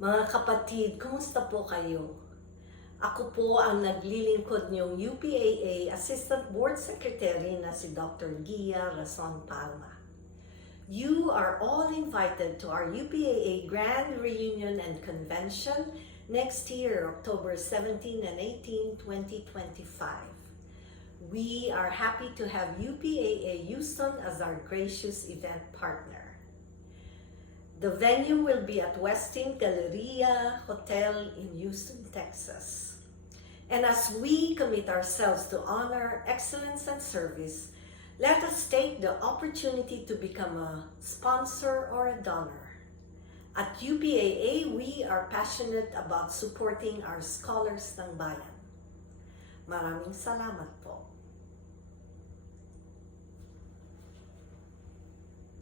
Mga kapatid, kumusta po kayo? Ako po ang naglilingkod niyong UPAA Assistant Board Secretary na si Dr. Gia Rason Palma. You are all invited to our UPAA Grand Reunion and Convention next year, October 17 and 18, 2025. We are happy to have UPAA Houston as our gracious event partner. The venue will be at Westin Galleria Hotel in Houston, Texas. And as we commit ourselves to honor, excellence, and service, let us take the opportunity to become a sponsor or a donor. At UPAA, we are passionate about supporting our scholars ng bayan. Maraming salamat po.